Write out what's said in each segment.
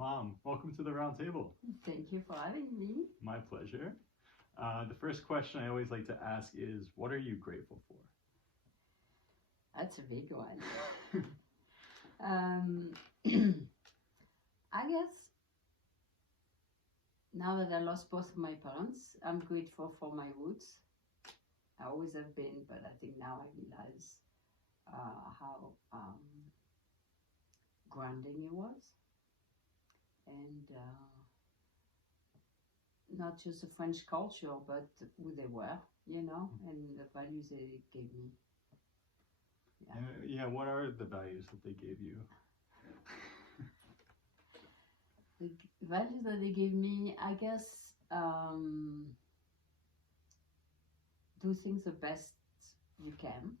Mom, welcome to the round table. Thank you for having me. My pleasure. The first question I always like to ask is, what are you grateful for? That's a big one. I guess now that I lost both of my parents, I'm grateful for my roots. I always have been, but I think now I realize how grounding it was. And not just the French culture, but who they were, and the values they gave me. Yeah, what are the values that they gave you? The values that they gave me, I guess, do things the best you can.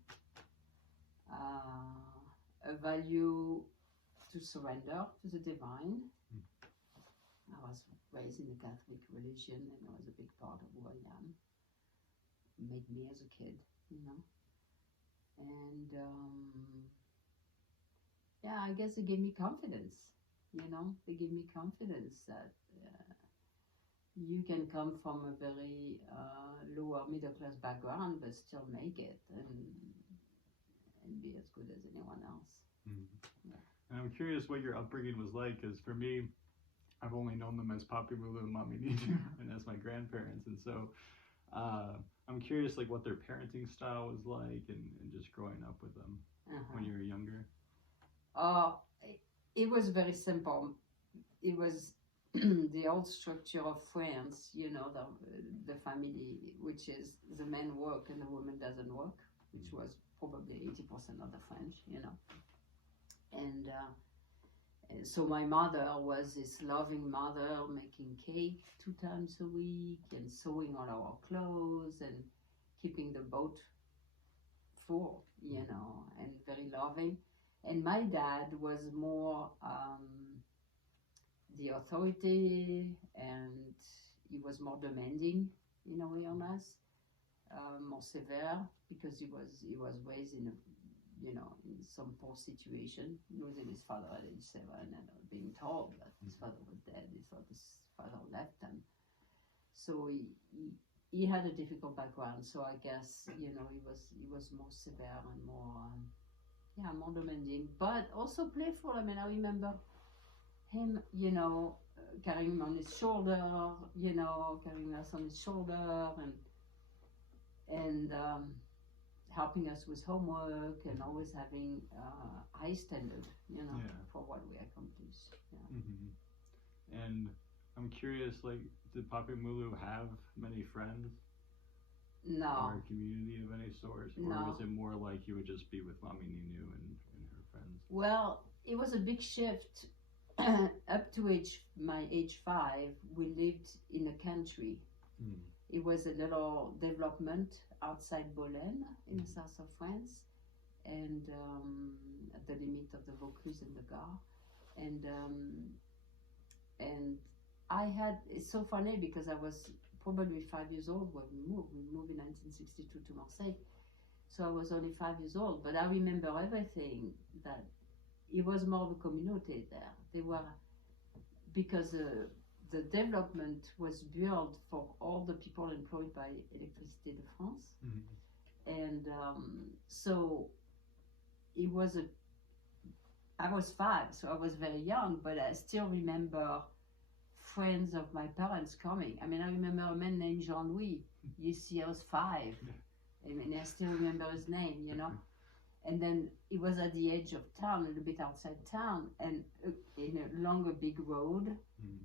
A value to surrender to the divine. I was raised in the Catholic religion, and it was a big part of who I am. It made me as a kid, And I guess it gave me confidence. They gave me confidence that you can come from a very lower middle class background, but still make it and be as good as anyone else. Mm-hmm. Yeah. And I'm curious what your upbringing was like, because for me, I've only known them as Papi Mulu and Mami Nidu and as my grandparents, and so I'm curious like what their parenting style was like and just growing up with them when you were younger. It was very simple. It was the old structure of France, the family, which is the men work and the woman doesn't work, which was probably 80% of the French, And so my mother was this loving mother, making cake 2 times a week and sewing all our clothes and keeping the boat full, and very loving. And my dad was more the authority, and he was more demanding in a way on us, more severe, because he was raised in in some poor situation, losing his father at age 7 and being told that his father was dead, his father left him. So he had a difficult background. So I guess he was more severe and more more demanding, but also playful. I mean, I remember him, carrying him on his shoulder, carrying us on his shoulder and helping us with homework and always having high standard, for what we accomplish. Yeah. Mm-hmm. And I'm curious, like, did Papi Mulu have many friends? No. Or a community of any sort? Or No. was it more like he would just be with Mami Ninu and her friends? Well, it was a big shift. Up to my age 5, we lived in a country. It was a little development outside Boulder in the south of France, and at the limit of the Vaucluse and the Gard. And I had, it's so funny because I was probably 5 years old when we moved. We moved in 1962 to Marseille, so I was only 5 years old. But I remember everything, that it was more of a community there. They were, because the development was built for all the people employed by Électricité de France. Mm-hmm. And so it was I was 5, so I was very young, but I still remember friends of my parents coming. I mean, I remember a man named Jean-Louis. You see, I was 5. And I still remember his name, And then it was at the edge of town, a little bit outside town, and in along a big road. Mm.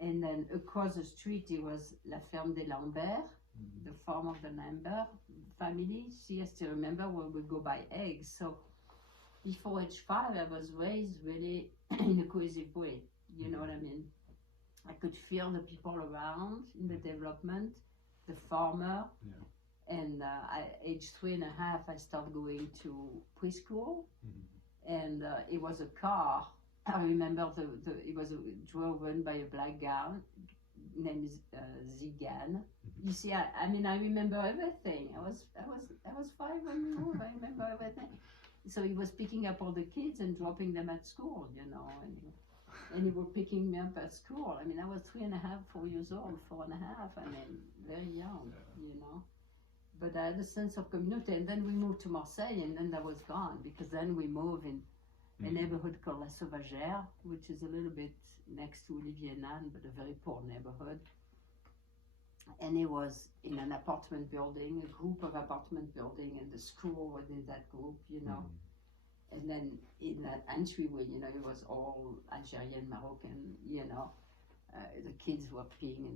And then across the street, it was La Ferme des Lambert, the farm of the Lambert family. See, I still remember when we go buy eggs. So before age 5, I was raised really in a cohesive way. You know what I mean? I could feel the people around in the development, the farmer. Yeah. And at age 3.5, I started going to preschool, and it was a car. I remember it was driven by a black guy named Zigan. You see, I mean, I remember everything. I was 5 when we moved. I remember everything. So he was picking up all the kids and dropping them at school, And and he was picking me up at school. I mean, I was 3.5, 4 years old, 4.5. I mean, very young, you know. But I had a sense of community, and then we moved to Marseille, and then that was gone, because then we moved in a neighborhood called La Sauvagère, which is a little bit next to Olivier-Nane, but a very poor neighborhood. And it was in an apartment building, a group of apartment building, and the school was in that group, you know. And then in that entryway, you know, it was all Algerian, Moroccan, you know. The kids were peeing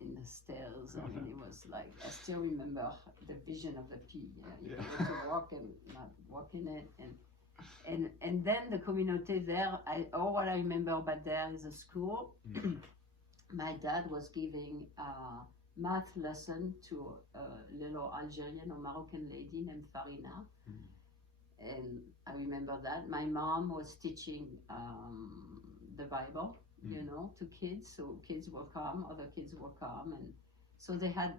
in the stairs. I mean, it was like, I still remember the vision of the pee. You know, you had to walk and not walk in it. And then the community there, all what I remember about there is a school. My dad was giving a math lesson to a little Algerian or Moroccan lady named Farina. And I remember that. My mom was teaching the Bible, you know, to kids. So kids will come, other kids will come. And so they had,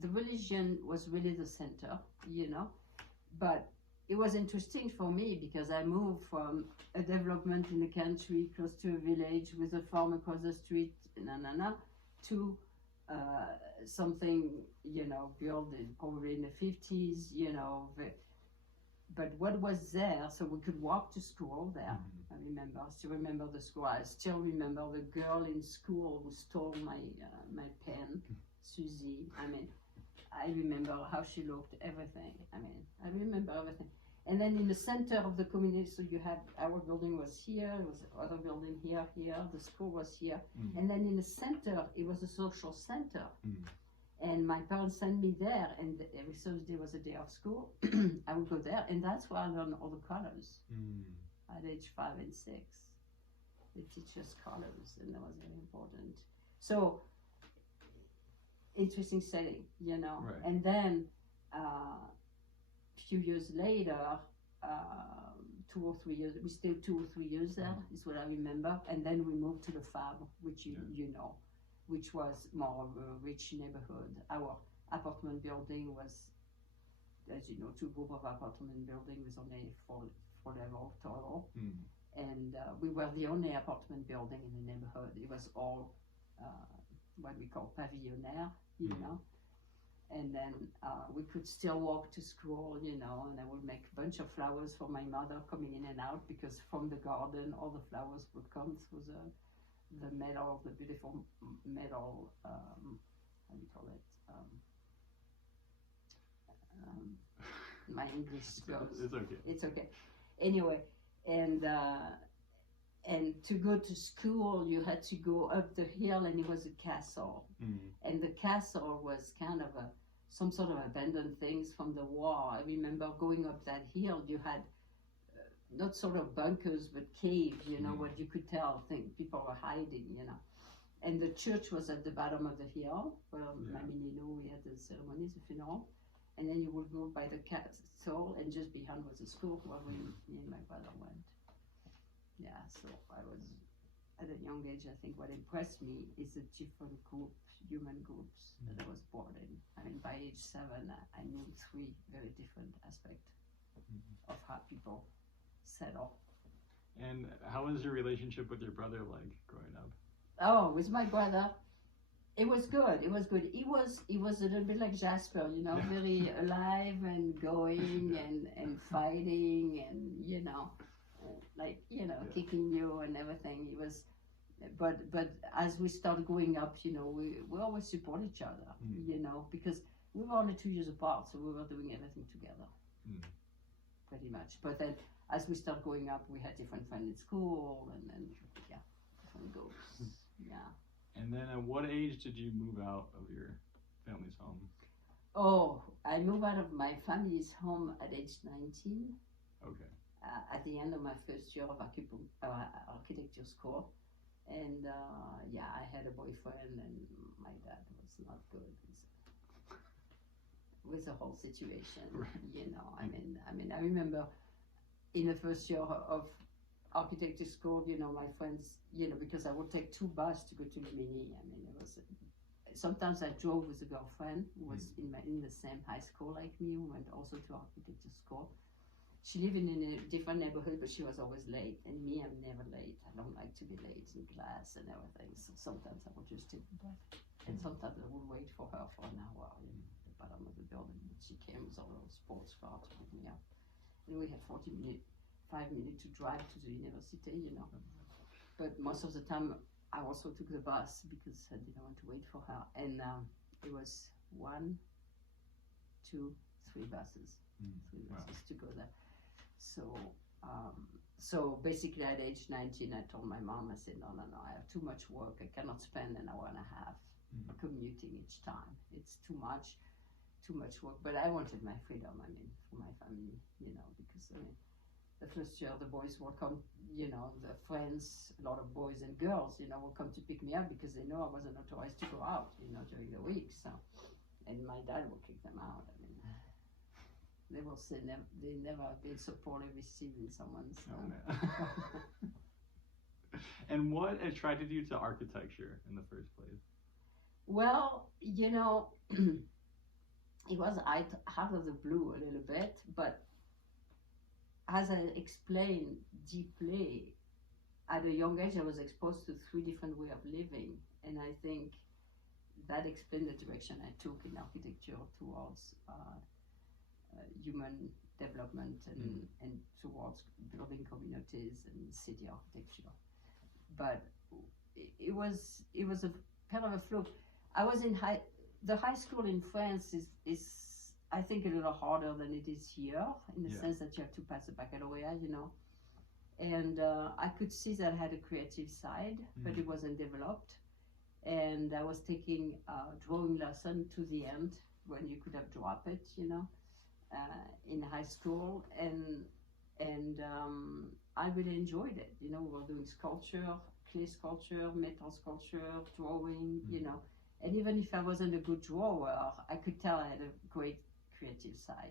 the religion was really the center, you know. But it was interesting for me because I moved from a development in the country close to a village with a farm across the street, to something, you know, built probably in the 50s, you know. But what was there, so we could walk to school there. I still remember the school. I still remember the girl in school who stole my pen, Susie. I mean, I remember how she looked, everything. I mean, I remember everything. And then in the center of the community, so you had, our building was here, it was other building here, the school was here. And then in the center, it was a social center. And my parents sent me there, and every Thursday was a day of school. I would go there, and that's where I learned all the colors. At age 5 and 6, they teach us colors, and that was very important. So, interesting setting, you know. Right. And then, few years later, 2 or 3 years, we stayed 2 or 3 years there, is what I remember. And then we moved to the Fabre, which you know, which was more of a rich neighborhood. Our apartment building was, as you know, 2 group of apartment building with only 4 level total. And we were the only apartment building in the neighborhood. It was all what we call pavillonnaire, you know. And then we could still walk to school, you know, and I would make a bunch of flowers for my mother coming in and out, because from the garden all the flowers would come through the metal, the beautiful metal, how do you call it? My English skills. It's okay. It's okay. Anyway, and to go to school, you had to go up the hill, and it was a castle. And the castle was kind of some sort of abandoned things from the war. I remember going up that hill, you had not sort of bunkers, but caves, you know, where you could tell people were hiding, you know. And the church was at the bottom of the hill, where Mamie Nino, we had the ceremonies, the funeral. And then you would go by the castle, and just behind was the school where me and my brother went. Yeah, so I was, at a young age, I think what impressed me is the different groups, human groups that I was born in. I mean, by age 7, I knew 3 very different aspects of how people settle. And how was your relationship with your brother like growing up? Oh, with my brother, it was good. It was good. He was a little bit like Jasper, you know, very alive and going and fighting, and you know, kicking you and everything. He was, but as we started growing up, you know, we always support each other, you know, because we were only 2 years apart, so we were doing everything together, pretty much. But then, as we started growing up, we had different friends at school, and then different groups, And then at what age did you move out of your family's home? Oh, I moved out of my family's home at age 19. Okay. At the end of my first year of architecture school. And I had a boyfriend, and my dad was not good with the whole situation, you know. I mean, I remember in the first year of architecture school, you know, my friends, you know, because I would take 2 buses to go to Rimini. I mean, it was, sometimes I drove with a girlfriend who was in the same high school like me, who went also to architecture school. She lived in a different neighborhood, but she was always late. And me, I'm never late. I don't like to be late in class and everything. So sometimes I would just take the bus. And sometimes I would wait for her for an hour at the bottom of the building. But she came with a little sports car to pick me up. And we had 5 minutes to drive to the university, you know. But most of the time, I also took the bus because I didn't want to wait for her. And it was 1, 2, 3 buses. 3 buses to go there. So basically at age 19, I told my mom, I said, no, I have too much work. I cannot spend an hour and a half commuting each time. It's too much work. But I wanted my freedom, I mean, for my family, you know, because I mean, the first year the boys will come, you know, the friends, a lot of boys and girls, you know, will come to pick me up because they know I wasn't authorized to go out, you know, during the week. So, and my dad will kick them out. I mean, they will say they never have been supportive receiving someone's. And what attracted you to architecture in the first place? Well, you know, it was out of the blue a little bit, but as I explained deeply, at a young age I was exposed to 3 different ways of living, and I think that explained the direction I took in architecture towards human development and towards building communities and city architecture. But it was a kind of a fluke. I was in the high school in France is I think a little harder than it is here, in the sense that you have to pass the baccalaureate, you know. And I could see that I had a creative side, but it wasn't developed. And I was taking drawing lesson to the end when you could have dropped it, you know, in high school. And I really enjoyed it. You know, we were doing sculpture, clay sculpture, metal sculpture, drawing, you know. And even if I wasn't a good drawer, I could tell I had a great creative side.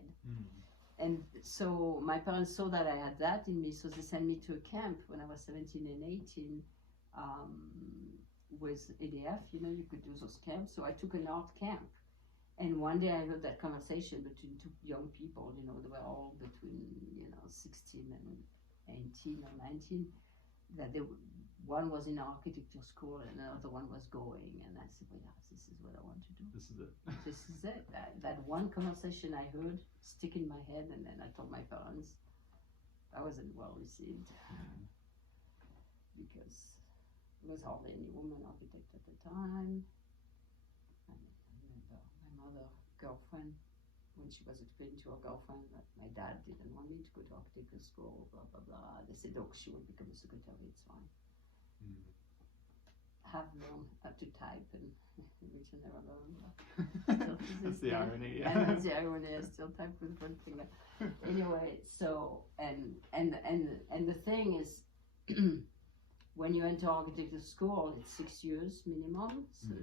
And so my parents saw that I had that in me, so they sent me to a camp when I was 17 and 18 with EDF, you know, you could do those camps. So I took an art camp. And one day I heard that conversation between 2 young people, you know, they were all between, you know, 16 and 18 or 19, that one was in architecture school and another one was going. And I said, well, yes, this is what I want to do. This is it. This is it. That one conversation I heard stick in my head, and then I told my parents. I wasn't well received because there was hardly any woman architect at the time. I remember my mother's girlfriend, when she was explaining to her girlfriend that my dad didn't want me to go to architecture school, blah, blah, blah. They said, oh, she will become a secretary, it's fine. Have learned how to type, and which I never learned. That's the irony. And that's the irony. I still type with one finger. Anyway, so and the thing is, when you enter architecture school, it's 6 years minimum. So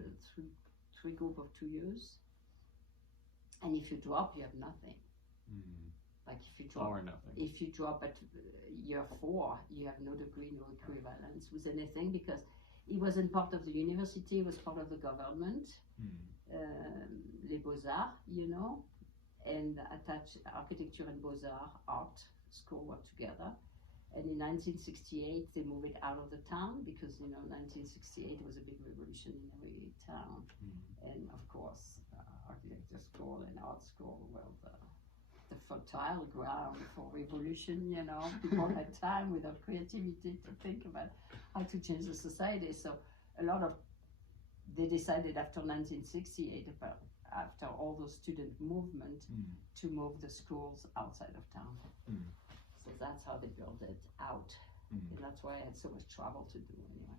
three group of 2 years. And if you drop, you have nothing. Like if you drop at year 4, you have no degree, no equivalence with anything, because it wasn't part of the university, it was part of the government, les Beaux-Arts, you know, and attached architecture and Beaux-Arts art school were together. And in 1968, they moved it out of the town because, you know, 1968 was a big revolution in every town. And of course, architecture school and art school were the fertile ground for revolution, you know. People had time without creativity to think about how to change the society. So they decided after 1968, after all the student movement, to move the schools outside of town. So that's how they built it out. And that's why I had so much travel to do anyway.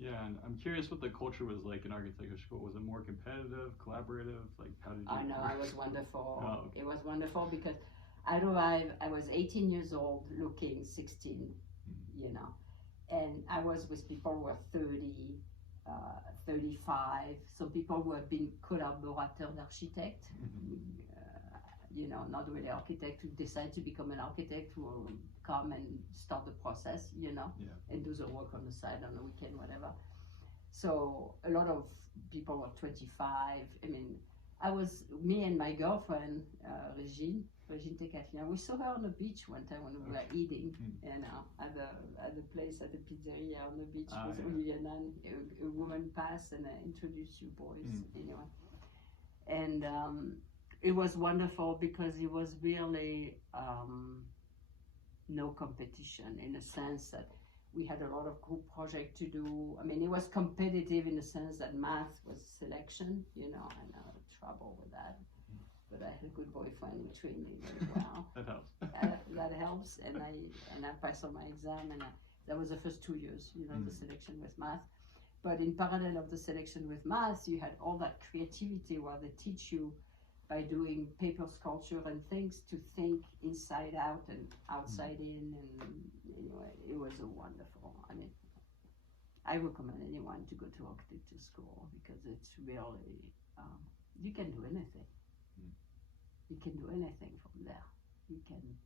Yeah, and I'm curious what the culture was like in architecture school. Was it more competitive, collaborative? Like, how did you? Oh no, it was wonderful. Oh, okay. It was wonderful because I arrived, I was 18 years old, looking 16, you know. And I was with people who were 30, 35. Some people who have been collaborateurs d'architectes, you know, not really architect, who decide to become an architect, who will come and start the process, you know, and do the work on the side on the weekend, whatever. So a lot of people were 25. I mean, I was, me and my girlfriend, Regine Tekatlin, we saw her on the beach one time when we were eating, at the place, at the pizzeria on the beach with Olivia Nunn. A woman passed and I introduced you boys, anyway. And it was wonderful because it was really no competition, in a sense that we had a lot of group projects to do. I mean, it was competitive in the sense that math was selection, and I had trouble with that. But I had a good boyfriend who trained me very well. That helps. That helps, and I passed on my exam, and that was the first 2 years, the selection with math. But in parallel of the selection with math, you had all that creativity where they teach you by doing paper sculpture and things to think inside out and outside in, and anyway, it was a wonderful. I mean, I recommend anyone to go to architecture school because it's really you can do anything. You can do anything from there. You can,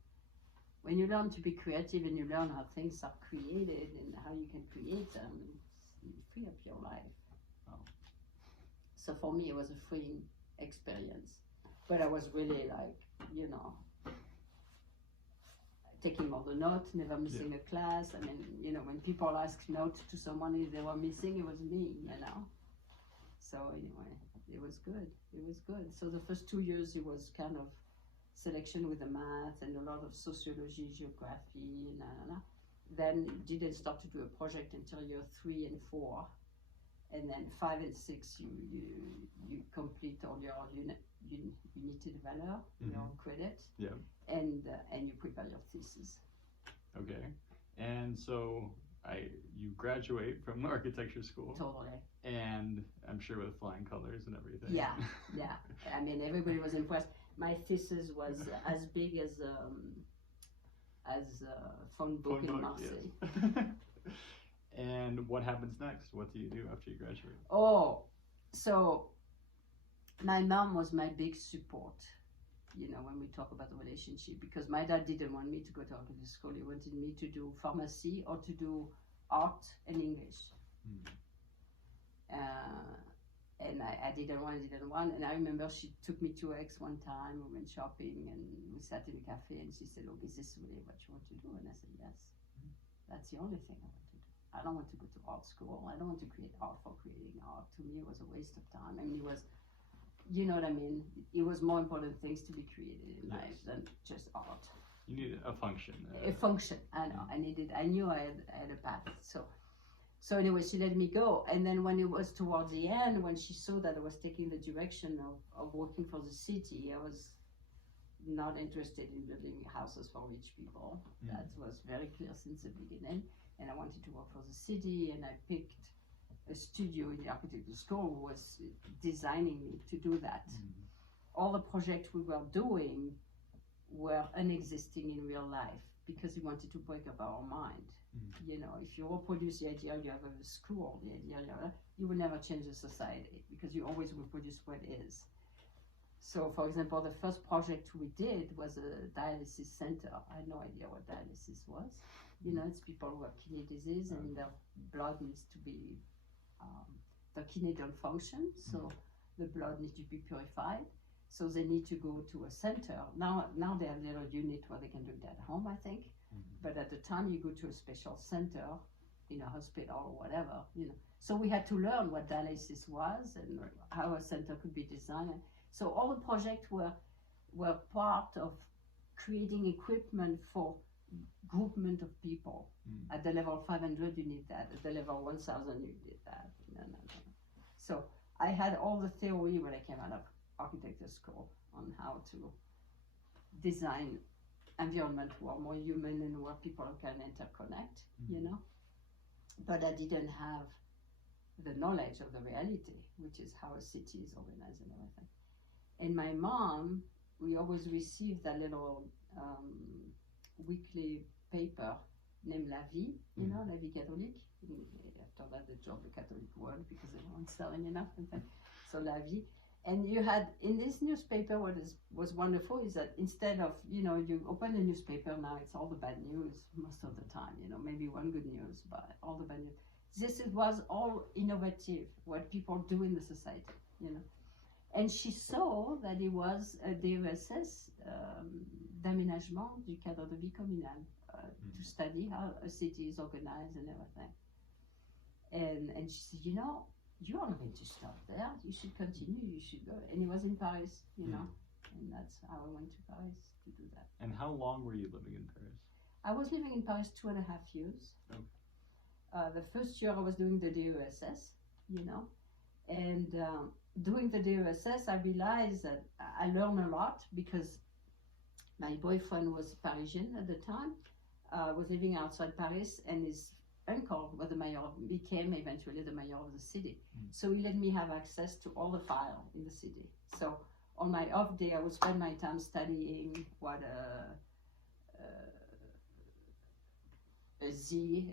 when you learn to be creative and you learn how things are created and how you can create them, you free up your life. Oh. So for me, it was a freeing experience. But I was really like, taking all the notes, never missing a class. I mean, when people ask notes to someone if they were missing, it was me, So anyway, it was good. It was good. So the first 2 years, it was kind of selection with the math and a lot of sociology, geography, Then didn't start to do a project until year 3 and 4. And then 5 and 6, you complete all your unité de valeur, your credit, and you prepare your thesis. Okay, and so you graduate from architecture school. Totally. And I'm sure with flying colors and everything. Yeah. I mean, everybody was impressed. My thesis was as big as phone book in Marseille. Yes. And what happens next? What do you do after you graduate? Oh, so my mom was my big support, when we talk about the relationship, because my dad didn't want me to go to architecture school. He wanted me to do pharmacy or to do art and English. And I didn't want. And I remember she took me to Aix one time. We went shopping and we sat in a cafe and she said, "Look, is this really what you want to do?" And I said, "Yes, that's the only thing I want to do. I don't want to go to art school. I don't want to create art for creating art. To me, it was a waste of time. I mean, it was, you know what I mean? It was more important things to be created in life than just art. You needed a function. A function. I know. I knew I had a path. So anyway, she let me go. And then when it was towards the end, when she saw that I was taking the direction of working for the city, I was not interested in building houses for rich people. That was very clear since the beginning. And I wanted to work for the city, and I picked a studio in the architecture school who was designing me to do that. All the projects we were doing were unexisting in real life because we wanted to break up our mind. If you reproduce the idea you have of a school, the idea you will never change the society because you always reproduce what is. So, for example, the first project we did was a dialysis center. I had no idea what dialysis was. It's people who have kidney disease and their blood needs to be, their kidney don't function, so the blood needs to be purified. So they need to go to a center. Now they have a little unit where they can do it at home, I think. But at the time you go to a special center in a hospital or whatever, So we had to learn what dialysis was and how a center could be designed. So all the projects were part of creating equipment for groupment of people. At the level 500 you need that, at the level 1000 you need that. No. So I had all the theory when I came out of architecture school on how to design environment who are more human and where people can interconnect, But I didn't have the knowledge of the reality, which is how a city is organized and everything. And my mom, we always received that little weekly paper named La Vie, La Vie Catholique. After that, they dropped the Catholic word because they weren't selling enough. So La Vie. And you had, in this newspaper, what was wonderful is that instead of, you open the newspaper, now it's all the bad news most of the time, maybe one good news, but all the bad news. This was all innovative, what people do in the society, And she saw that it was a DESS, d'aménagement du cadre de vie communal, to study how a city is organized and everything. And she said, you know, you are not going to stop there. You should continue. You should go. And it was in Paris, you know, and that's how I went to Paris to do that. And how long were you living in Paris? I was living in Paris 2.5 years. Okay. The first year I was doing the DESS, you know, and doing the DESS, I realized that I learned a lot because my boyfriend was Parisian at the time, was living outside Paris, and his uncle was the mayor, became eventually the mayor of the city. So he let me have access to all the file in the city. So on my off day, I would spend my time studying what a Z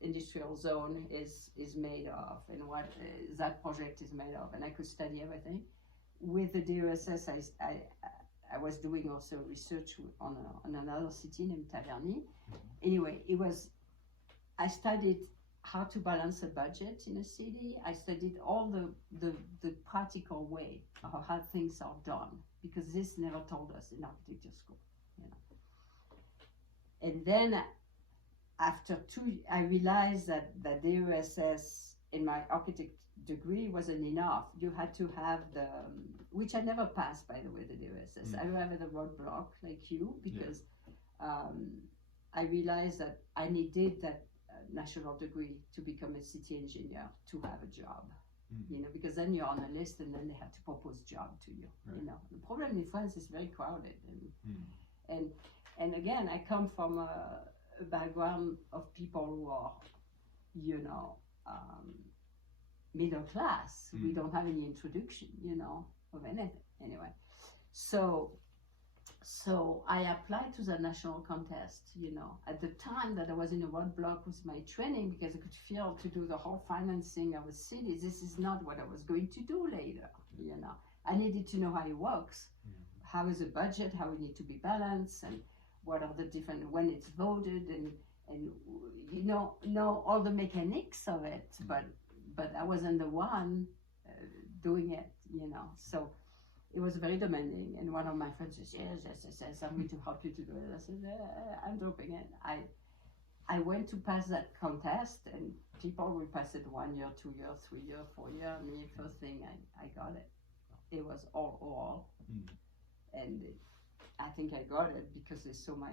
industrial zone is made of, and what that project is made of, and I could study everything. With the DESS, I was doing also research on another city named Taverny. Anyway, I studied how to balance a budget in a city. I studied all the practical way of how things are done, because this never told us in architecture school, you know. And then after I realized that the DESS in my architect degree wasn't enough. You had to have which I never passed, by the way, the DESS. I arrived at a roadblock like you, because I realized that I needed that national degree to become a city engineer to have a job, you know, because then you're on a list and then they have to propose job to you, you know. The problem in France is very crowded, and again, I come from a background of people who are, you know, middle class. We don't have any introduction, you know, of anything. Anyway, so I applied to the national contest, you know, at the time that I was in a roadblock with my training, because I could feel to do the whole financing of a city, this is not what I was going to do later, you know. I needed to know how it works, how is the budget, how it needs to be balanced, and what are the different, when it's voted, and you know all the mechanics of it, but I wasn't the one doing it, you know. So it was very demanding, and one of my friends says, yes, I'm going to help you to do it. I said, I'm dropping it. I went to pass that contest, and people will pass it 1 year, 2 years, 3 years, 4 years. Me, first thing, I got it. It was all oral, and I think I got it because they saw my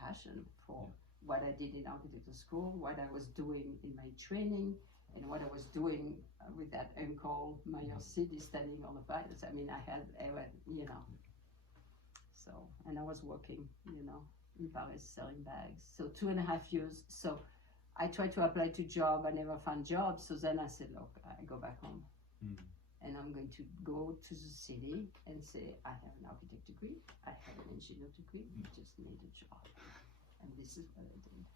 passion for what I did in architecture school, what I was doing in my training, and what I was doing with that uncle, Mayor City, studying all the files. I mean, I had, you know, so, and I was working, you know, in Paris selling bags. So 2.5 years. So I tried to apply to job. I never found jobs. So then I said, look, I go back home. And I'm going to go to the city and say, I have an architect degree, I have an engineer degree, I just need a job. And this is what I did.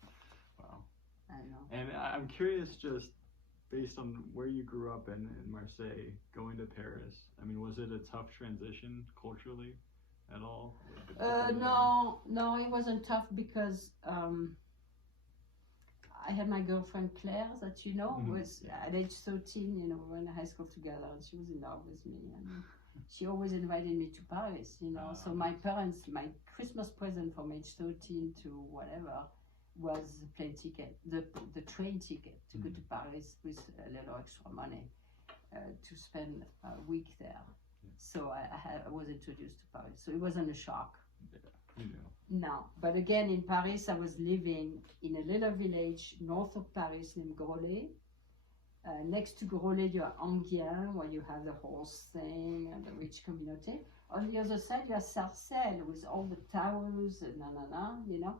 Wow. I know. And I'm curious, just based on where you grew up in Marseille, going to Paris, I mean, was it a tough transition culturally at all? No, it wasn't tough because I had my girlfriend Claire, that you know, was at age 13, you know, we were in high school together, and she was in love with me, and she always invited me to Paris, you know. So my parents, my Christmas present from age 13 to whatever was the plane ticket, the train ticket to go to Paris with a little extra money to spend a week there. So I was introduced to Paris, so it wasn't a shock. No, but again, in Paris, I was living in a little village north of Paris named Groslay. Next to Groslay, you have Enghien, where you have the horse thing and the rich community. On the other side, you have Sarcelles with all the towers and you know.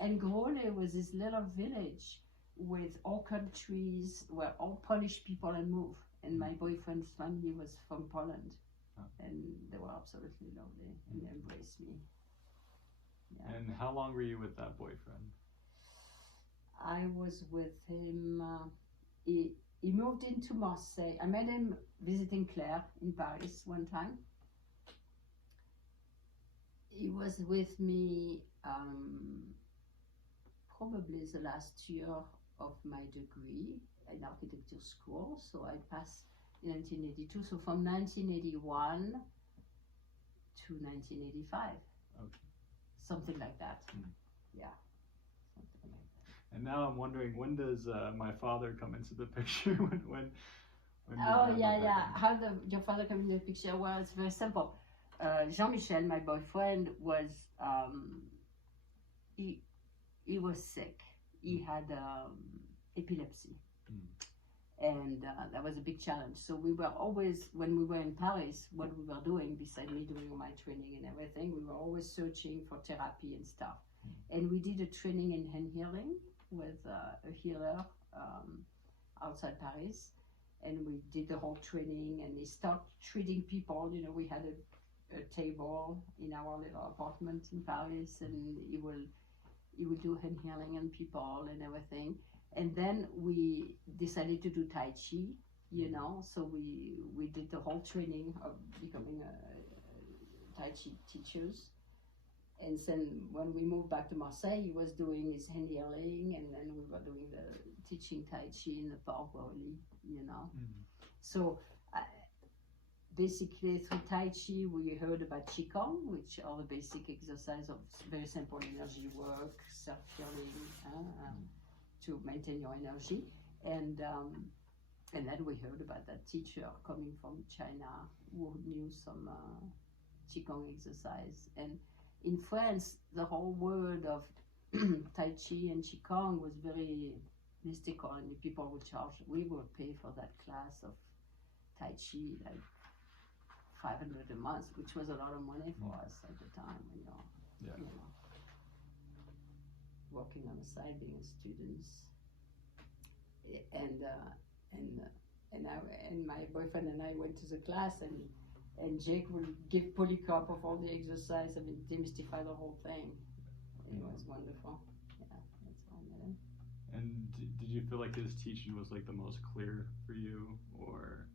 And Groslay was this little village with orchard trees where all Polish people had moved. And my boyfriend's family was from Poland. And they were absolutely lovely, and they embraced me. Yeah. And how long were you with that boyfriend? I was with him, he moved into Marseille. I met him visiting Claire in Paris one time. He was with me probably the last year of my degree in architecture school. So I passed in 1982. So from 1981 to 1985. Okay. Something like that. Mm. Yeah. Something like that. And now I'm wondering, when does my father come into the picture? when Oh, yeah. How your father come into the picture? Well, it's very simple. Jean-Michel, my boyfriend, was he was sick. He had epilepsy. And that was a big challenge. So we were always, when we were in Paris, what we were doing, besides me doing my training and everything, we were always searching for therapy and stuff. And we did a training in hand healing with a healer outside Paris. And we did the whole training, and he started treating people. You know, we had a table in our little apartment in Paris, and he would do hand healing on people and everything. And then we decided to do Tai Chi, you know, so we did the whole training of becoming a Tai Chi teachers. And then when we moved back to Marseille, he was doing his hand healing, and then we were doing the teaching Tai Chi in the park, really, you know. So basically through Tai Chi, we heard about Qigong, which are the basic exercise of very simple energy work, self-healing, to maintain your energy. And then we heard about that teacher coming from China who knew some Qigong exercise. And in France, the whole world of Tai Chi and Qigong was very mystical, and the people would charge, we would pay for that class of Tai Chi like $500 a month, which was a lot of money for us at the time when you're, you know, working on the side, being a student. And my boyfriend and I went to the class, and Jake would give polycarp of all the exercise. I mean, demystify the whole thing. It was wonderful. Yeah, that's all I met him. And did you feel like his teaching was like the most clear for you, or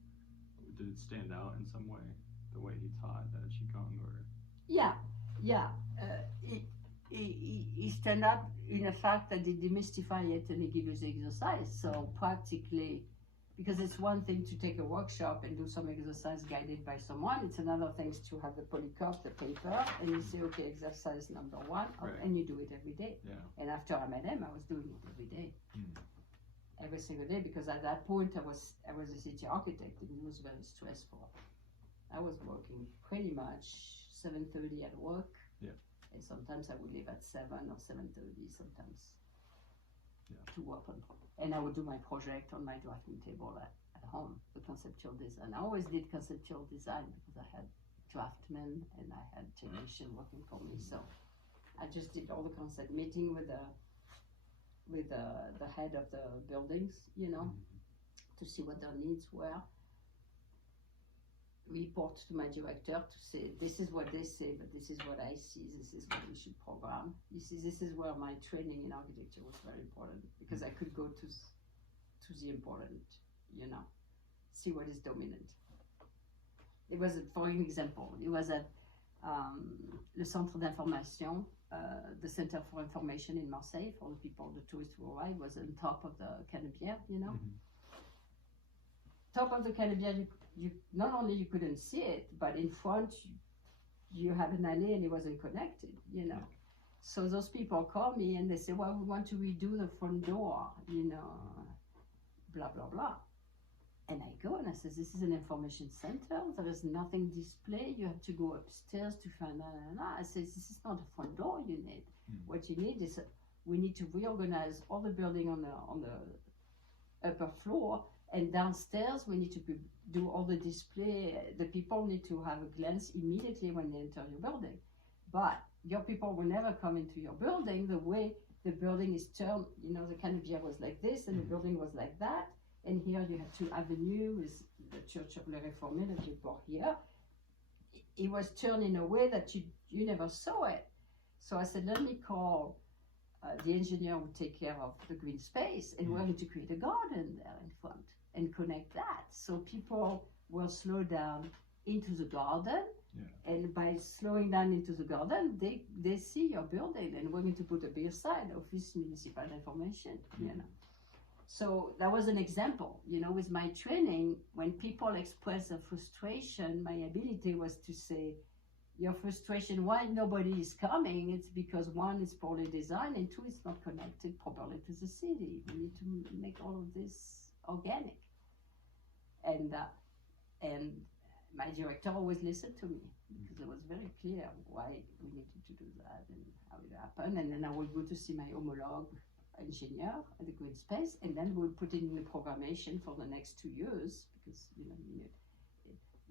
did it stand out in some way, the way he taught Qigong? Or yeah. He stand out in the fact that he demystify it and he give you the exercise. So practically, because it's one thing to take a workshop and do some exercise guided by someone, it's another thing to have the polycarp, the paper, and you say, okay, exercise number 1, and you do it every day. Yeah. And after I met him, I was doing it every day. Every single day, because at that point I was a city architect, and it was very stressful. I was working pretty much 7:30 at work. Yeah. And sometimes I would leave at 7 or 7:30 sometimes to work on. And I would do my project on my drafting table at home, the conceptual design. I always did conceptual design because I had draftsmen and I had technicians working for me. So I just did all the concept meeting with the head of the buildings, you know, to see what their needs were. Report to my director to say, this is what they say, but this is what I see, this is what we should program. You see, this is where my training in architecture was very important, because I could go to the important, you know, see what is dominant. It was, for an example, it was at le Centre d'Information, the Center for Information in Marseille, for the people, the tourists who arrived, was on top of the Canebière, you know. Top of the Canebière, you not only you couldn't see it, but in front you had an alley and it wasn't connected, you know. So those people call me and they say, well, we want to redo the front door, you know, blah, blah, blah. And I go and I say, this is an information center, there is nothing displayed, you have to go upstairs to find out. I say, this is not a front door you need. What you need is, we need to reorganize all the building on the upper floor, and downstairs we need to do all the display. The people need to have a glance immediately when they enter your building. But your people will never come into your building the way the building is turned. You know, the Canebière was like this and the building was like that. And here you have 2 avenues with the Church of Le Réformé, the big board here. It was turned in a way that you never saw it. So I said, let me call the engineer who take care of the green space, and we're going to create a garden there in front and connect that. So people will slow down into the garden, and by slowing down into the garden, they see your building, and we're going to put a beer sign, Office Municipal Information, you know. So that was an example, you know, with my training, when people express their frustration, my ability was to say, your frustration, why nobody is coming, it's because one, is poorly designed, and two, it's not connected properly to the city. We need to make all of this organic. And my director always listened to me, because it was very clear why we needed to do that and how it happened. And then I would go to see my homologue engineer at the Green Space, and then we'll put it in the programmation for the next 2 years, because you know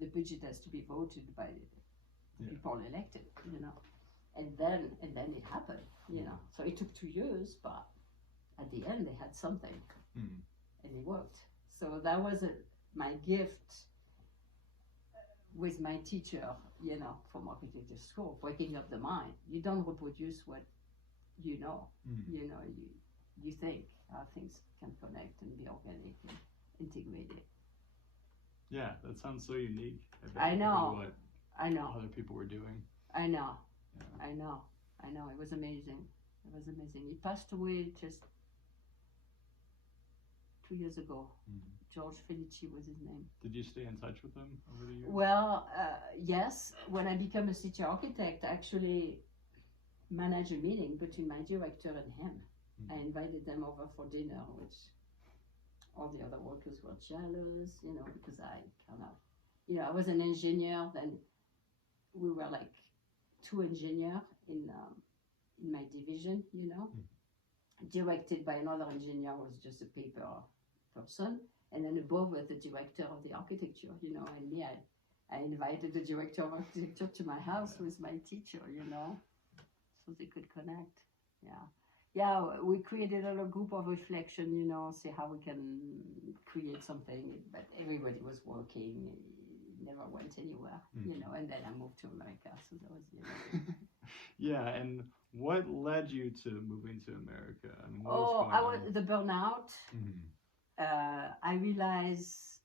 the budget has to be voted by the people elected, you know, and then it happened, you know. So it took 2 years, but at the end they had something, and it worked. So that was my gift with my teacher, you know, from architecture school, breaking up the mind. You don't reproduce what you know. You know, you think how things can connect and be organic and integrated. Yeah, that sounds so unique. I know. What I know. other people were doing. I know. Yeah. I know. It was amazing. It was amazing. He passed away just 2 years ago. George Felici was his name. Did you stay in touch with him over the years? Well, yes. When I became a city architect, I actually managed a meeting between my director and him. I invited them over for dinner, which all the other workers were jealous, you know, because I kind of, you know, I was an engineer, then we were like 2 engineers in my division, you know, directed by another engineer who was just a paper person, and then above was the director of the architecture, you know, and me, I invited the director of architecture to my house with my teacher, you know, so they could connect. Yeah, we created a little group of reflection, you know, see how we can create something, but everybody was working, never went anywhere, you know, and then I moved to America, so that was, you know. Yeah, and what led you to moving to America? I mean, the burnout. I realized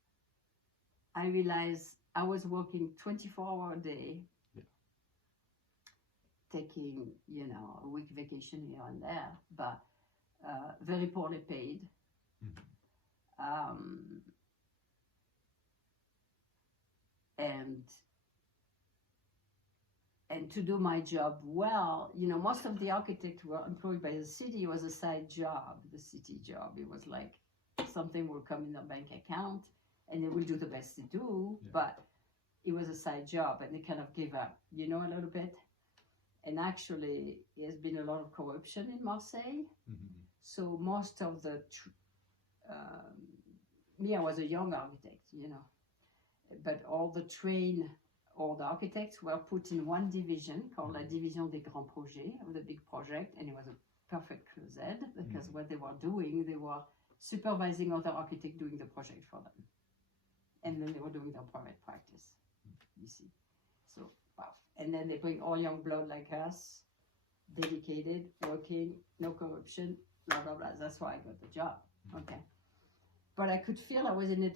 I was working 24 hours a day, taking, you know, a week vacation here and there, but very poorly paid. And to do my job well, you know, most of the architects were employed by the city. It was a side job, the city job. It was like something will come in their bank account and they will do the best they do, but it was a side job, and they kind of gave up, you know, a little bit. And actually, there's been a lot of corruption in Marseille. So most of the, I was a young architect, you know, but all the architects were put in one division called la Division des Grands Projets, of the big project, and it was a perfect closet, because what they were doing, they were supervising other architects doing the project for them. And then they were doing their private practice, you see. So, wow. And then they bring all young blood like us, dedicated, working, no corruption, blah, blah, blah. That's why I got the job. Okay. But I could feel I was in a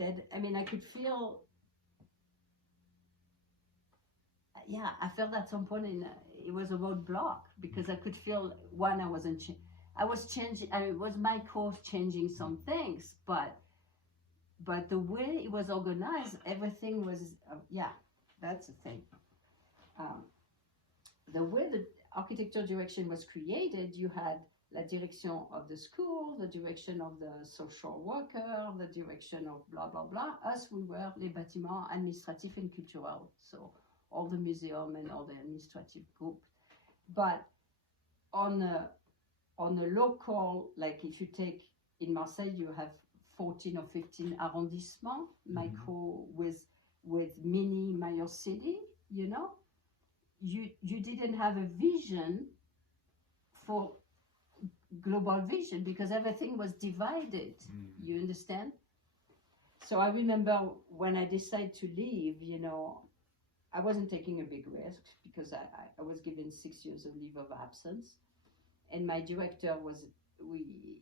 I felt at some point it was a roadblock, because I could feel, one, I was changing, it was my course changing some things, but the way it was organized, everything was, that's the thing. The way the architecture direction was created, you had la direction of the school, the direction of the social worker, the direction of blah, blah, blah. Us, we were les bâtiments administratifs and culturels, so all the museum and all the administrative group. But on a local, like if you take, in Marseille, you have 14 or 15 arrondissements, micro with mini major city, you know. You didn't have a vision for global vision, because everything was divided, you understand? So I remember when I decided to leave, you know, I wasn't taking a big risk, because I was given 6 years of leave of absence, and my director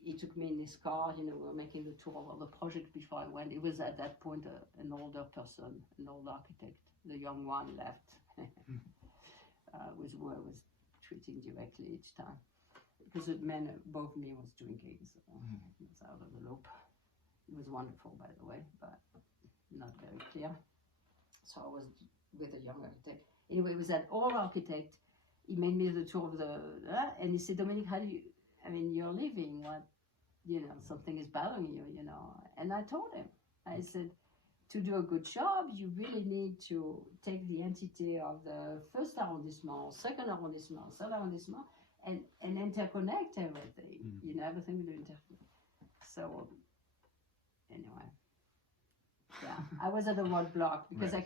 he took me in his car, you know, we were making the tour of the project before I went. It was at that point an older person, an old architect. The young one left, with who I was treating directly each time, because the man above me was drinking, so I was out of the loop. It was wonderful, by the way, but not very clear. So I was with a young architect. Anyway, it was that old architect. He made me the tour of the, and he said, Dominique, how do you, I mean, you're leaving, what, you know, something is bothering you, you know. And I told him, I said, to do a good job, you really need to take the entity of the first arrondissement, second arrondissement, third arrondissement, and interconnect everything. You know, everything will interconnect. So, anyway, yeah, I was at a roadblock because Right.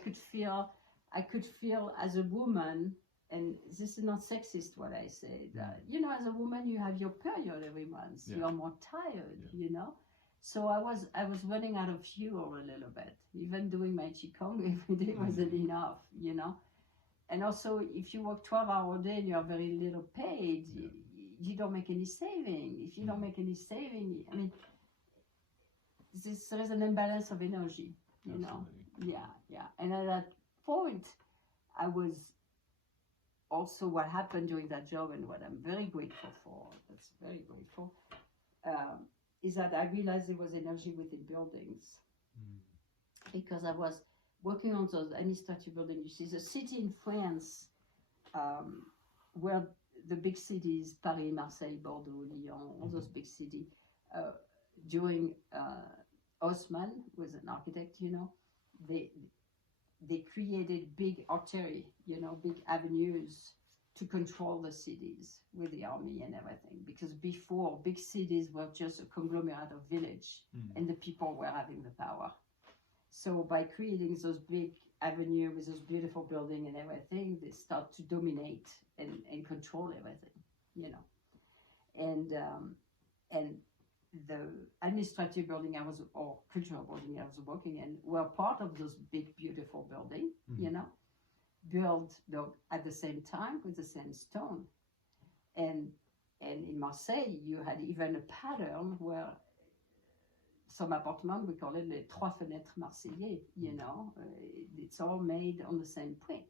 I could feel as a woman, and this is not sexist what I say, you know, as a woman, you have your period every month. Yeah. You are more tired, you know. So I was running out of fuel a little bit. Even doing my Qigong every day wasn't enough, you know. And also, if you work 12 hours a day and you are very little paid, you don't make any saving. If you don't make any saving, I mean, there is an imbalance of energy, you know. Yeah. And at that point, I was also, what happened during that job, and what I'm very grateful for, that's very grateful, is that I realized there was energy within buildings. Because I was working on those administrative buildings. You see, the city in France, where the big cities, Paris, Marseille, Boulder, Lyon, all those big cities, during Haussmann was an architect, you know, they created big artery, you know, big avenues to control the cities with the army and everything. Because before, big cities were just a conglomerate of village, and the people were having the power. So by creating those big avenues with those beautiful buildings and everything, they start to dominate and control everything, you know. And the administrative building or cultural building I was working in were part of those big, beautiful buildings, you know, built at the same time with the same stone. And in Marseille, you had even a pattern where some apartments, we call it les trois fenêtres marseillais, you know, it's all made on the same print.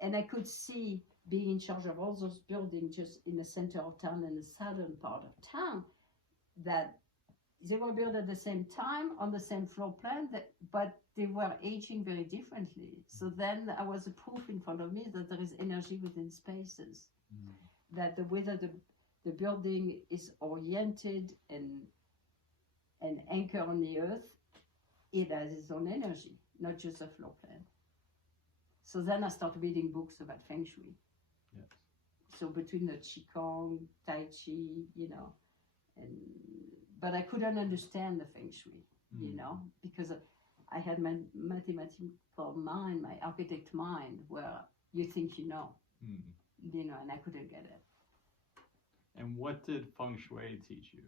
And I could see, being in charge of all those buildings just in the center of town and the southern part of town, that they were built at the same time on the same floor plan, but they were aging very differently. So then I was a proof in front of me that there is energy within spaces, that the way that the building is oriented and anchor on the earth, it has its own energy, not just a floor plan. So then I started reading books about Feng Shui. Yes. So between the Qigong, Tai Chi, you know, but I couldn't understand the Feng Shui, you know, because I had my mathematical mind, my architect mind, where you think you know, you know, and I couldn't get it. And what did Feng Shui teach you?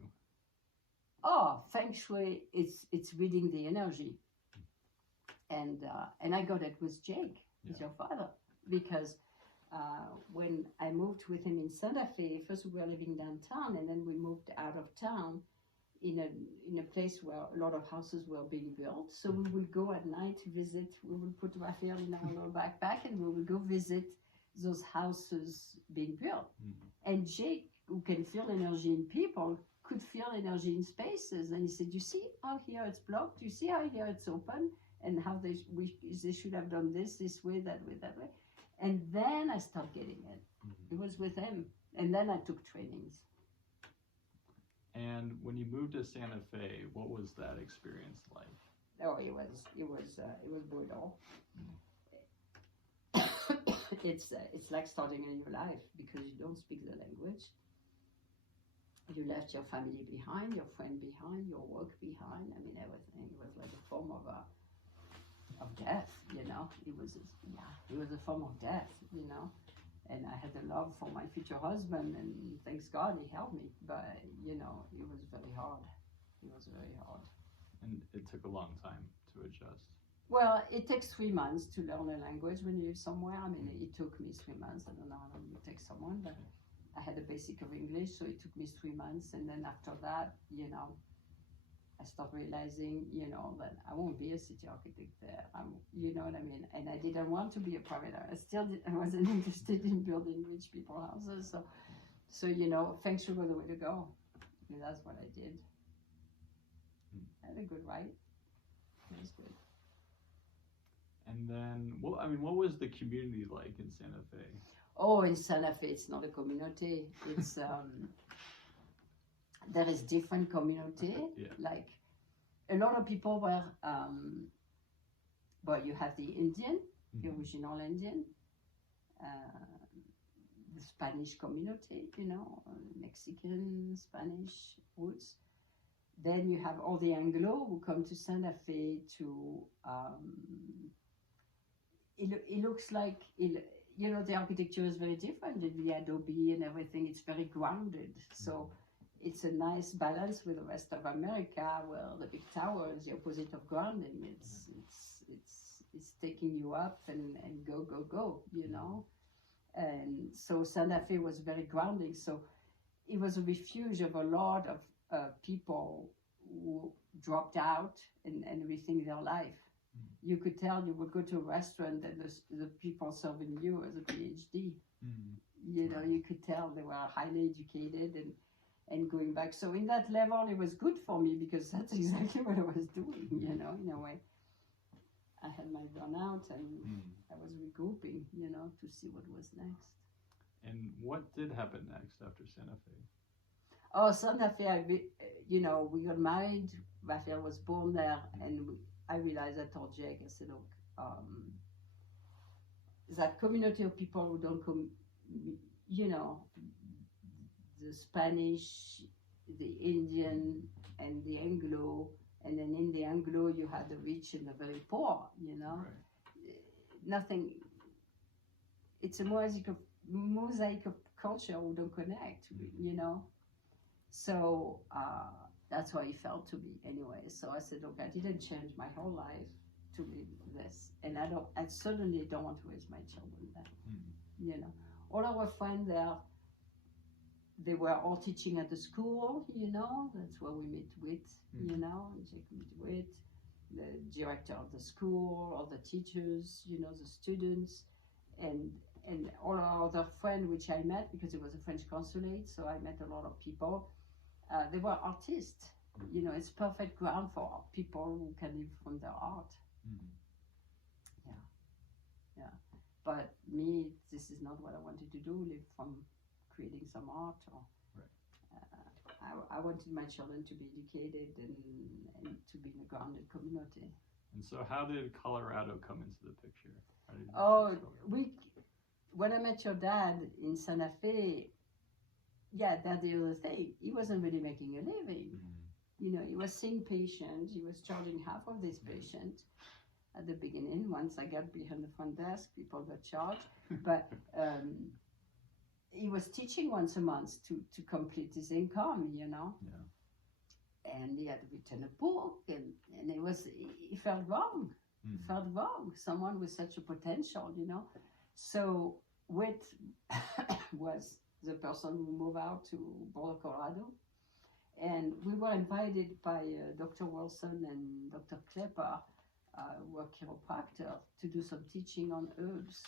Oh, Feng Shui, it's reading the energy. And I got it with Jake, with your father, because when I moved with him in Santa Fe, first we were living downtown, and then we moved out of town in a place where a lot of houses were being built. So we would go at night to visit. We would put Raphael in our little backpack, and we would go visit those houses being built. And Jake, who can feel energy in people, could feel energy in spaces. And he said, you see how here it's blocked? You see how here it's open? And how they should have done this way, that way, that way. And then I started getting it. It was with him. And then I took trainings. And when you moved to Santa Fe, what was that experience like? Oh, it was brutal. It's like starting a new life because you don't speak the language. You left your family behind, your friend behind, your work behind. I mean, everything. It was like a form of death, you know. It was a form of death, you know. And I had a love for my future husband, and thanks God he helped me. But you know, it was very hard. It was very hard. And it took a long time to adjust. Well, it takes 3 months to learn a language when you live somewhere. I mean, it took me 3 months. I don't know how long it takes someone, but I had a basic of English, so it took me 3 months. And then after that, you know, I started realizing, you know, that I won't be a city architect there. You know what I mean? And I didn't want to be a private architect. I wasn't interested in building rich people houses. So you know, Feng Shui was the way to go. And that's what I did. had a good ride. It was good. And then, well, I mean, what was the community like in Santa Fe? Oh, in Santa Fe, it's not a community. It's there is different community. Yeah. Like a lot of people were. But you have the Indian, the original Indian, the Spanish community, you know, Mexican, Spanish roots. Then you have all the Anglo who come to Santa Fe to. It looks like you know, the architecture is very different. The adobe and everything, it's very grounded. So it's a nice balance with the rest of America, where the big tower is the opposite of grounding. It's taking you up and go, you know. And so Santa Fe was very grounding. So it was a refuge of a lot of people who dropped out and rethink their life. You could tell. You would go to a restaurant and the people serving you as a PhD. You know, you could tell they were highly educated and going back. So in that level, it was good for me because that's exactly what I was doing, you know, in a way. I had my burnout and I was regrouping, you know, to see what was next. And what did happen next after Santa Fe? Oh, Santa Fe, you know, we got married. Raphael was born there, and I realized, I told Jake, I said, look, that community of people who don't come, you know, the Spanish, the Indian, and the Anglo, and then in the Anglo you had the rich and the very poor, you know. Right. Nothing, it's a mosaic of culture who don't connect, you know. So that's how it felt to me anyway. So I said, look, I didn't change my whole life to live this, and I certainly don't want to raise my children there. You know, all our friends there, they were all teaching at the school, you know. That's where we meet with, you know, Jake meet with the director of the school, all the teachers, you know, the students, and all our other friends which I met because it was a French consulate, so I met a lot of people. They were artists, you know. It's perfect ground for people who can live from their art. Yeah. But me, this is not what I wanted to do, live from creating some art. Or, I wanted my children to be educated and to be in a grounded community. And so how did Colorado come into the picture? When I met your dad in Santa Fe, yeah, that's the other thing. He wasn't really making a living. You know, he was seeing patients. He was charging half of this patient at the beginning. Once I got behind the front desk, people got charged. But he was teaching once a month to complete his income, you know. Yeah. And he had written a book, and he felt wrong. He felt wrong. Someone with such a potential, you know. So Whit was the person who moved out to Boulder, Colorado. And we were invited by Dr. Wilson and Dr. Klepper, who were chiropractors, to do some teaching on herbs.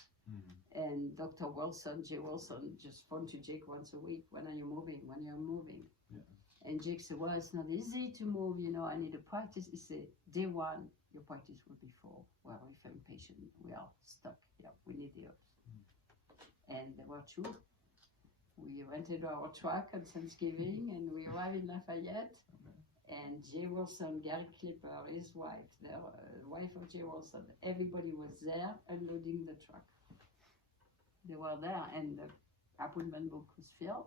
And Dr. Wilson, Jay Wilson, just phoned to Jake once a week, when are you moving? When you're moving? Yeah. And Jake said, well, it's not easy to move, you know, I need a practice. He said, day one, your practice will be full. Well, if I'm patient, we are stuck here. We need the herbs. And they were true. We rented our truck on Thanksgiving and we arrived in Lafayette. And Jay Wilson, Gary Clipper, his wife, the wife of Jay Wilson, everybody was there unloading the truck. They were there, and the appointment book was filled,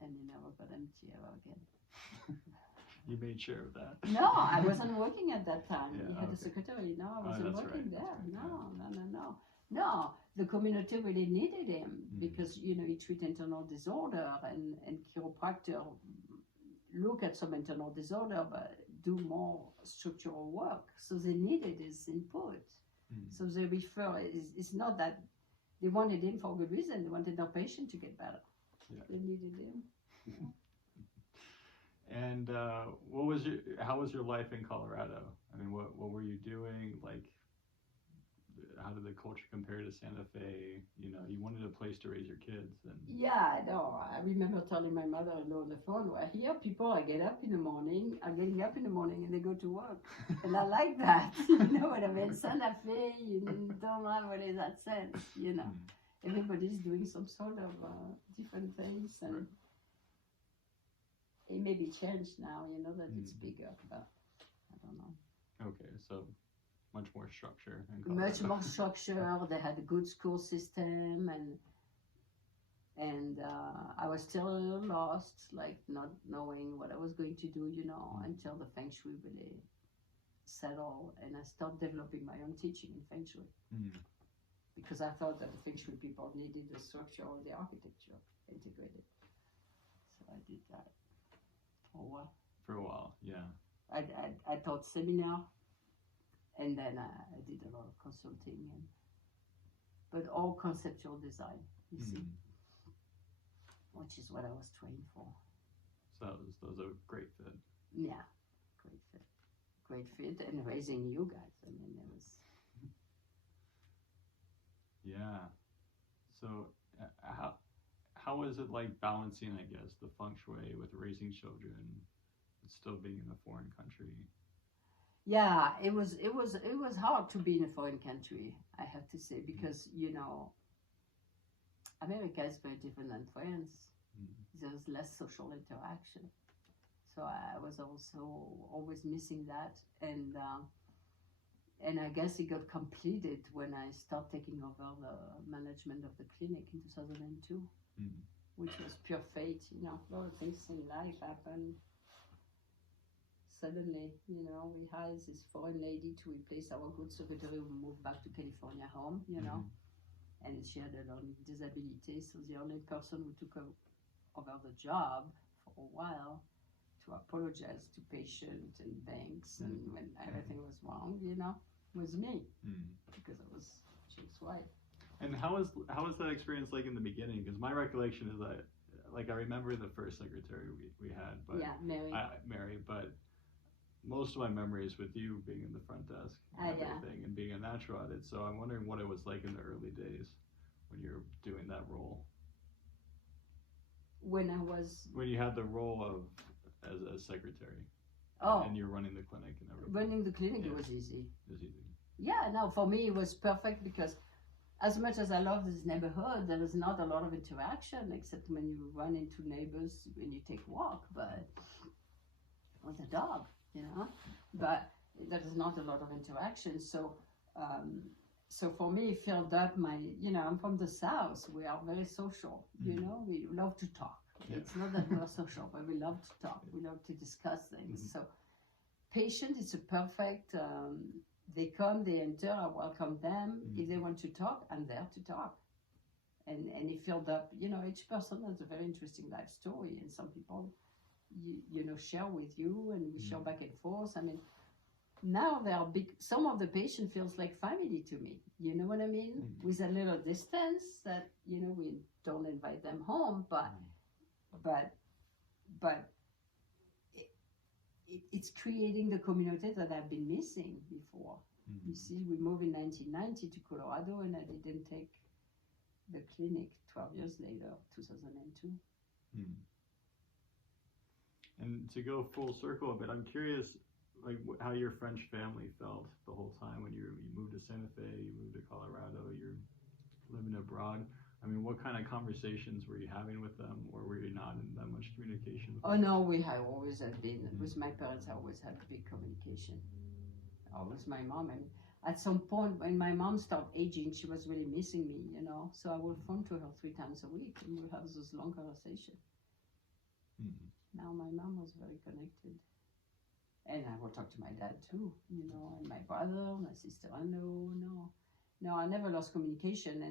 and they never got empty ever again. You made sure of that? No, I wasn't working at that time. Yeah, He had a secretary. No, I wasn't working there. No, the community really needed him because, you know, he treat internal disorder and chiropractor look at some internal disorder but do more structural work. So they needed his input. So they refer, it's not that they wanted him for good reason. They wanted their patient to get better. Yeah. They needed him. Yeah. And how was your life in Colorado? I mean, what were you doing? Like, how did the culture compare to Santa Fe? You know, you wanted a place to raise your kids, and Yeah, no, I remember telling my mother-in-law on the phone, well, here people are getting up in the morning and they go to work. And I like that. You know what I mean? Santa Fe, you don't have really that sense, you know. Everybody's doing some sort of different things, and it may be changed now, you know, that it's bigger, but I don't know. Okay, so much more structure. Much more structure. They had a good school system, and I was still a little lost, like not knowing what I was going to do, you know, until the Feng Shui really settled, and I started developing my own teaching in Feng Shui. Because I thought that the Feng Shui people needed the structure or the architecture integrated. So I did that for a while. For a while, yeah. I taught seminar, and then I did a lot of consulting, but all conceptual design, you see, which is what I was trained for. So that was a great fit. Yeah, great fit, and raising you guys. I mean, it was. Yeah. So how is it like balancing, I guess, the feng shui with raising children, and still being in a foreign country? Yeah, it was hard to be in a foreign country, I have to say, because you know, America is very different than France. There's less social interaction, so I was also always missing that, and I guess it got completed when I started taking over the management of the clinic in 2002, which was pure fate. You know, a lot of things in life happen. Suddenly, you know, we hired this foreign lady to replace our good secretary who moved back to California home, you know, and she had a learning disability, so the only person who took over the job for a while to apologize to patients and banks and when everything was wrong, you know, was me, because I was Jim's wife. And how was that experience like in the beginning? Because my recollection is that, like, I remember the first secretary we had, but Mary, but most of my memory is with you being in the front desk and everything, and being a natural at it. So I'm wondering what it was like in the early days when you're doing that role. When you had the role of as a secretary. And you're running the clinic and everything. Running the clinic, it was easy. It was easy. Yeah, no, for me it was perfect, because as much as I love this neighborhood, there is not a lot of interaction except when you run into neighbors when you take a walk, but with a dog, you know. But there is not a lot of interaction. So so for me, it filled up my, you know, I'm from the South. We are very social, you know. We love to talk. It's not that we're social, but we love to talk. We love to discuss things. So patient is a perfect, they come, they enter, I welcome them. If they want to talk, I'm there to talk. And it filled up, you know, each person has a very interesting life story, and some people, you know, share with you, and we share back and forth. I mean, now they are big, some of the patient feels like family to me, you know what I mean? With a little distance that, you know, we don't invite them home, but it's creating the community that I've been missing before. You see, we moved in 1990 to Colorado, and I didn't take the clinic 12 years later, 2002. And to go full circle a bit, I'm curious, like, how your French family felt the whole time when you moved to Santa Fe, you moved to Colorado, you're living abroad. I mean, what kind of conversations were you having with them, or were you not in that much communication with them? Oh no, we have always had been, with my parents I always had big communication. With my mom, and at some point when my mom started aging, she was really missing me, you know, so I would phone to her 3 times a week, and we have this long conversation. Now my mom was very connected. And I will talk to my dad too, you know, and my brother, my sister. No, I never lost communication.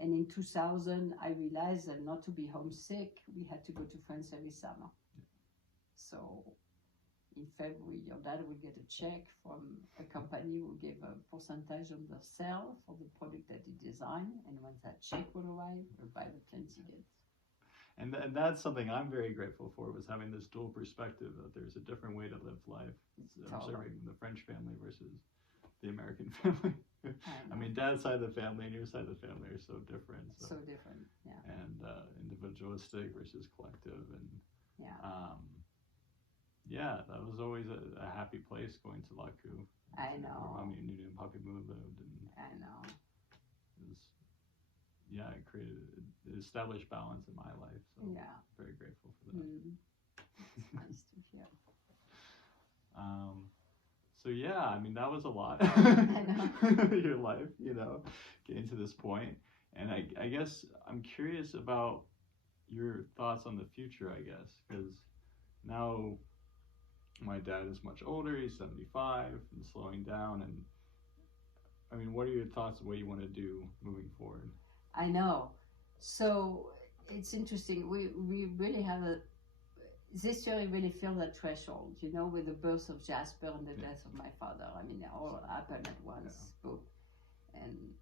And in 2000, I realized that not to be homesick, we had to go to France every summer. So in February, your dad will get a check from a company who gave a percentage on the sale for the product that he designed. And once that check will arrive, we'll buy the plane tickets. And that's something I'm very grateful for, was having this dual perspective that there's a different way to live life. Observing the French family versus the American family. I know. mean, dad's side of the family and your side of the family are so different. So different, yeah. And individualistic versus collective, and Yeah. yeah, that was always a happy place going to Laku. I know. Where Mommy and Nunu and Papi Moo lived, and I know. it was, yeah, it established balance in my life. So Yeah. very grateful for that. It's nice to hear. So yeah, I mean, that was a lot. I know. Your life, getting to this point. And I guess I'm curious about your thoughts on the future, I guess, because now my dad is much older, he's 75 and slowing down. And I mean, what are your thoughts of what you want to do moving forward? I know. So it's interesting. We really have this year I really feel that threshold, with the birth of Jasper and the death of my father. I mean, it all happened at once. Boom. And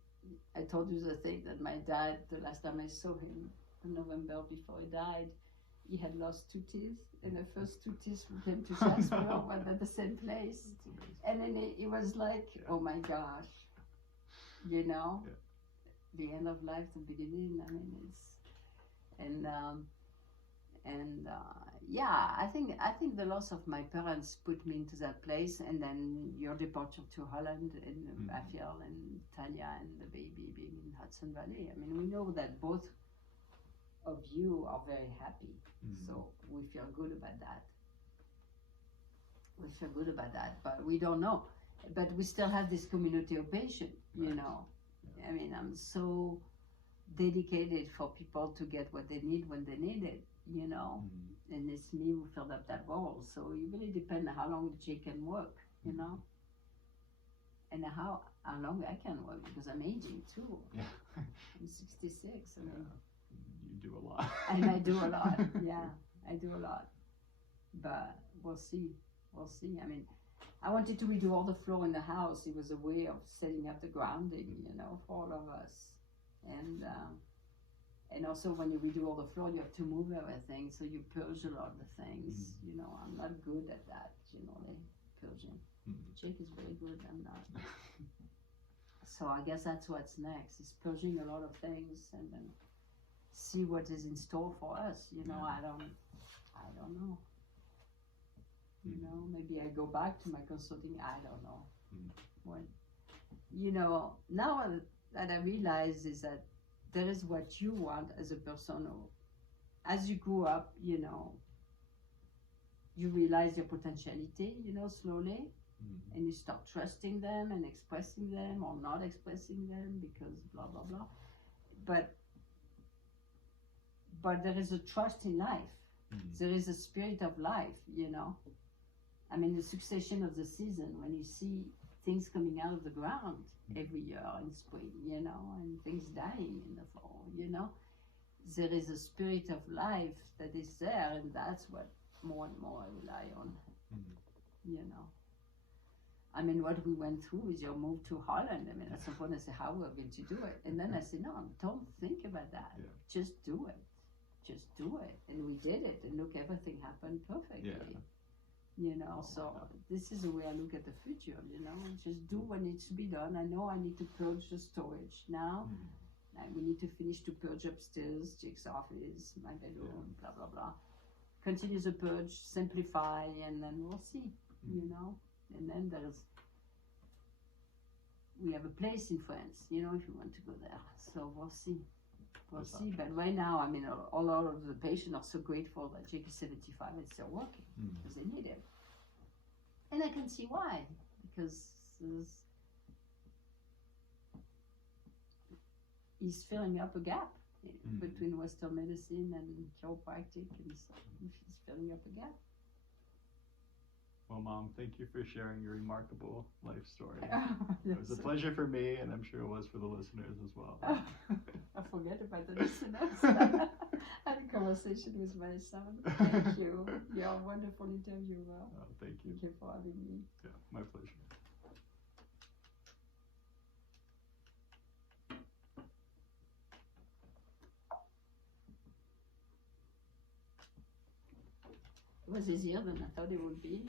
I told you the thing that my dad, the last time I saw him in November before he died, he had lost 2 teeth, and the first 2 teeth from him to Jasper were at the same place. And then it was like, oh my gosh, the end of life, the beginning. I mean, I think the loss of my parents put me into that place, and then your departure to Holland, and Raphael and Talia and the baby being in Hudson Valley. I mean, we know that both of you are very happy, so we feel good about that. But we don't know. But we still have this community of patients, I mean, I'm so dedicated for people to get what they need when they need it, and it's me who filled up that role. So it really depends on how long the chick can work, and how long I can work, because I'm aging too. Yeah. I'm 66. I mean, you do a lot. And I do a lot. Yeah, I do a lot. But we'll see. I mean, I wanted to redo all the floor in the house. It was a way of setting up the grounding, for all of us. And also when you redo all the floor, you have to move everything, so you purge a lot of the things. I'm not good at that, like purging. Jake is very good, I'm not. So I guess that's what's next, is purging a lot of things, and then see what is in store for us. I don't know. Maybe I go back to my consulting. I don't know. When, now that I realize is that there is what you want as a person. As you grew up, you realize your potentiality, slowly, and you start trusting them and expressing them or not expressing them because blah, blah, blah. But there is a trust in life. There is a spirit of life, I mean, the succession of the season, when you see things coming out of the ground every year in spring, and things dying in the fall, there is a spirit of life that is there, and that's what more and more I rely on, I mean, what we went through with your move to Holland, I mean, at some point I said, how we're going to do it? And then I said, no, don't think about that. Yeah. Just do it. And we did it, and look, everything happened perfectly. Yeah. So this is the way I look at the future, just do what needs to be done. I know I need to purge the storage now. We need to finish to purge upstairs, Jake's office, my bedroom, blah, blah, blah. Continue the purge, simplify, and then we'll see, And then we have a place in France, if you want to go there. So we'll see. But right now, I mean, all of the patients are so grateful that Jake is 75 and still working, because they need it. And I can see why, because he's filling up a gap between Western medicine and chiropractic, and he's filling up a gap. Well, Mom, thank you for sharing your remarkable life story. It was a pleasure for me, and I'm sure it was for the listeners as well. I forget about the listeners. I had a conversation with my son. Thank you. You're a wonderful interviewer. Oh, thank you. Thank you for having me. Yeah, my pleasure. It was easier than I thought it would be.